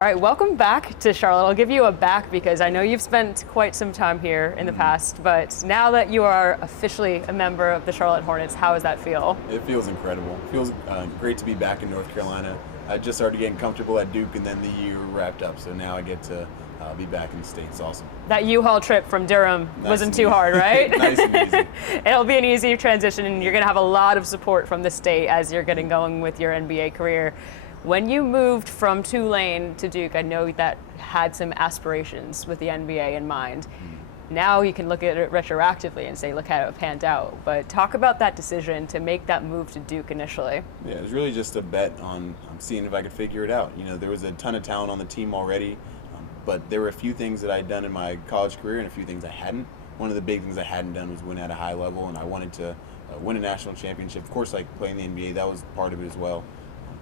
All right, welcome back to Charlotte. I'll give you a back because I know you've spent quite some time here in the past, but now that you are officially a member of the Charlotte Hornets, how does that feel? It feels incredible. It feels great to be back in North Carolina. I just started getting comfortable at Duke, and then the year wrapped up, so now I get to be back in the States. It's awesome. That U-Haul trip from Durham wasn't too hard, right? Nice and easy. It'll be an easy transition, and you're going to have a lot of support from the state as you're getting going with your NBA career. When you moved from Tulane to Duke, I know that had some aspirations with the NBA in mind. Now you can look at it retroactively and say, look how it panned out. But talk about that decision to make that move to Duke initially. Yeah, it was really just a bet on seeing if I could figure it out. You know, there was a ton of talent on the team already, but there were a few things that I had done in my college career and a few things I hadn't. One of the big things I hadn't done was win at a high level, and I wanted to win a national championship. Of course, like playing the NBA, that was part of it as well.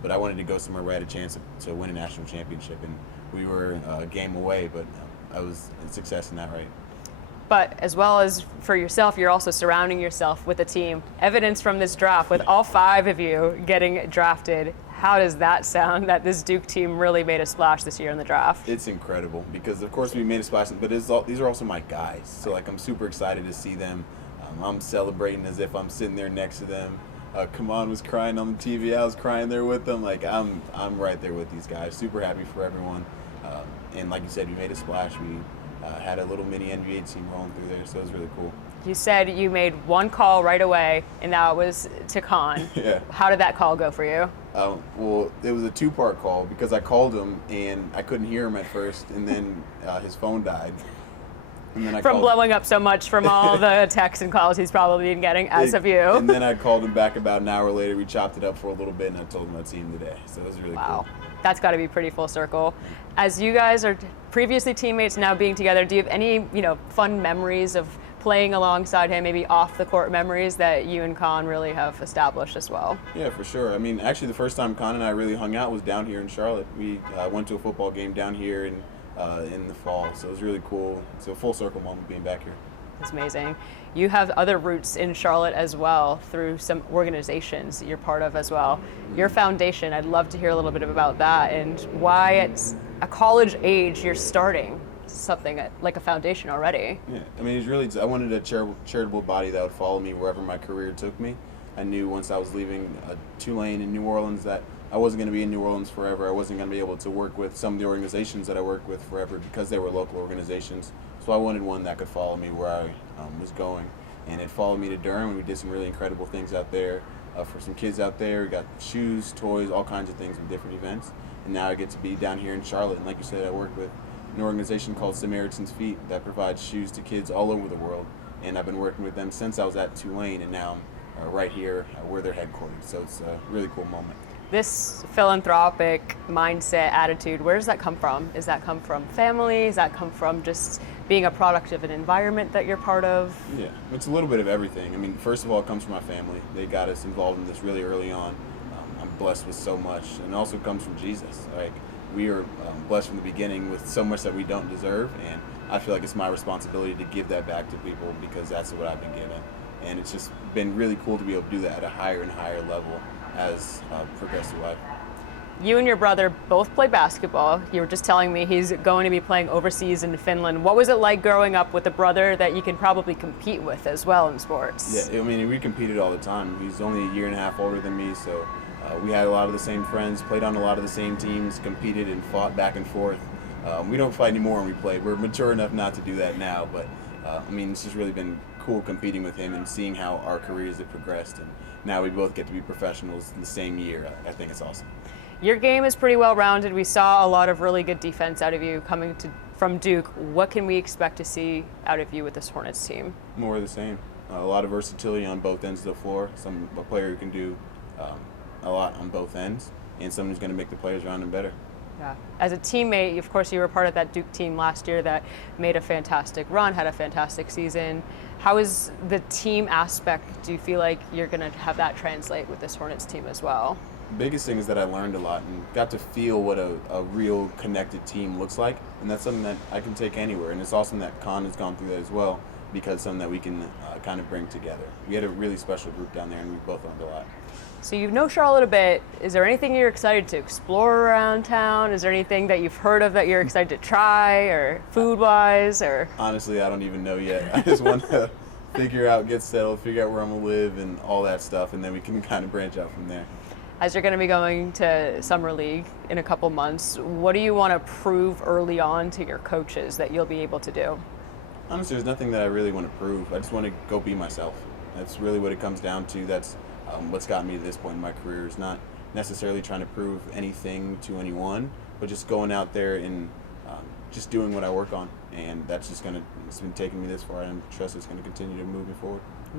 But I wanted to go somewhere where I had a chance to win a national championship, and we were a game away, but I was a success in that, right? But as well as for yourself, you're also surrounding yourself with a team. Evidence from this draft, with all 5 of you getting drafted. How does that sound that this Duke team really made a splash this year in the draft? It's incredible because, of course, we made a splash, but these are also my guys. So, like, I'm super excited to see them. I'm celebrating as if I'm sitting there next to them. Kaman was crying on the TV. I was crying there with them. Like, I'm right there with these guys. Super happy for everyone. And like you said, we made a splash. We had a little mini NBA team rolling through there, so it was really cool. You said you made one call right away, and that was to Khan. Yeah. How did that call go for you? Well, it was a 2-part call because I called him, and I couldn't hear him at first, and then his phone died. And then I from blowing up so much from all the texts and calls he's probably been getting, as of you. And then I called him back about an hour later. We chopped it up for a little bit, and I told him I'd see him today. So it was really cool. That's got to be pretty full circle. As you guys are previously teammates, now being together, do you have any fun memories of playing alongside him, maybe off the court memories that you and Khan really have established as well? Yeah, for sure. I mean, actually, the first time Khan and I really hung out was down here in Charlotte. We went to a football game down here in the fall, so it was really cool. It's a full circle moment being back here. It's amazing. You have other roots in Charlotte as well through some organizations you're part of as well. Your foundation, I'd love to hear a little bit about that and why at a college age you're starting something like a foundation already. Yeah, I mean, it's really, I wanted a charitable body that would follow me wherever my career took me. I knew once I was leaving Tulane in New Orleans that I wasn't going to be in New Orleans forever. I wasn't going to be able to work with some of the organizations that I work with forever because they were local organizations. So I wanted one that could follow me where I was going. And it followed me to Durham, and we did some really incredible things out there for some kids out there. We got shoes, toys, all kinds of things with different events. And now I get to be down here in Charlotte. And like you said, I work with an organization called Samaritan's Feet that provides shoes to kids all over the world. And I've been working with them since I was at Tulane, and now I'm right here where they're headquartered. So it's a really cool moment. This philanthropic mindset, attitude, where does that come from? Does that come from family? Does that come from just being a product of an environment that you're part of? Yeah, it's a little bit of everything. I mean, first of all, it comes from my family. They got us involved in this really early on. I'm blessed with so much. And it also comes from Jesus. Like, we are blessed from the beginning with so much that we don't deserve. And I feel like it's my responsibility to give that back to people because that's what I've been given. And it's just been really cool to be able to do that at a higher and higher level as progress through life. You and your brother both play basketball. You were just telling me he's going to be playing overseas in Finland. What was it like growing up with a brother that you can probably compete with as well in sports? Yeah, I mean, we competed all the time. He's only a year and a half older than me, so we had a lot of the same friends, played on a lot of the same teams, competed and fought back and forth. We don't fight anymore when we play. We're mature enough not to do that now, but I mean, it's just really been cool competing with him and seeing how our careers have progressed. And now we both get to be professionals in the same year. I think it's awesome. Your game is pretty well rounded. We saw a lot of really good defense out of you coming from Duke. What can we expect to see out of you with this Hornets team? More of the same. A lot of versatility on both ends of the floor. A player who can do a lot on both ends, and someone who's going to make the players around him better. Yeah. As a teammate, of course, you were part of that Duke team last year that made a fantastic run, had a fantastic season. How is the team aspect? Do you feel like you're going to have that translate with this Hornets team as well? The biggest thing is that I learned a lot and got to feel what a real connected team looks like, and that's something that I can take anywhere. And it's awesome that Khan has gone through that as well, because something that we can kind of bring together. We had a really special group down there, and we both learned a lot. So you know Charlotte a bit. Is there anything you're excited to explore around town? Is there anything that you've heard of that you're excited to try, or food-wise, or? Honestly, I don't even know yet. I just want to figure out, get settled, figure out where I'm going to live and all that stuff, and then we can kind of branch out from there. As you're going to be going to Summer League in a couple months, what do you want to prove early on to your coaches that you'll be able to do? Honestly, there's nothing that I really want to prove. I just want to go be myself. That's really what it comes down to. That's what's gotten me to this point in my career, is not necessarily trying to prove anything to anyone, but just going out there and just doing what I work on. And that's just it's been taking me this far, and I trust it's going to continue to move me forward.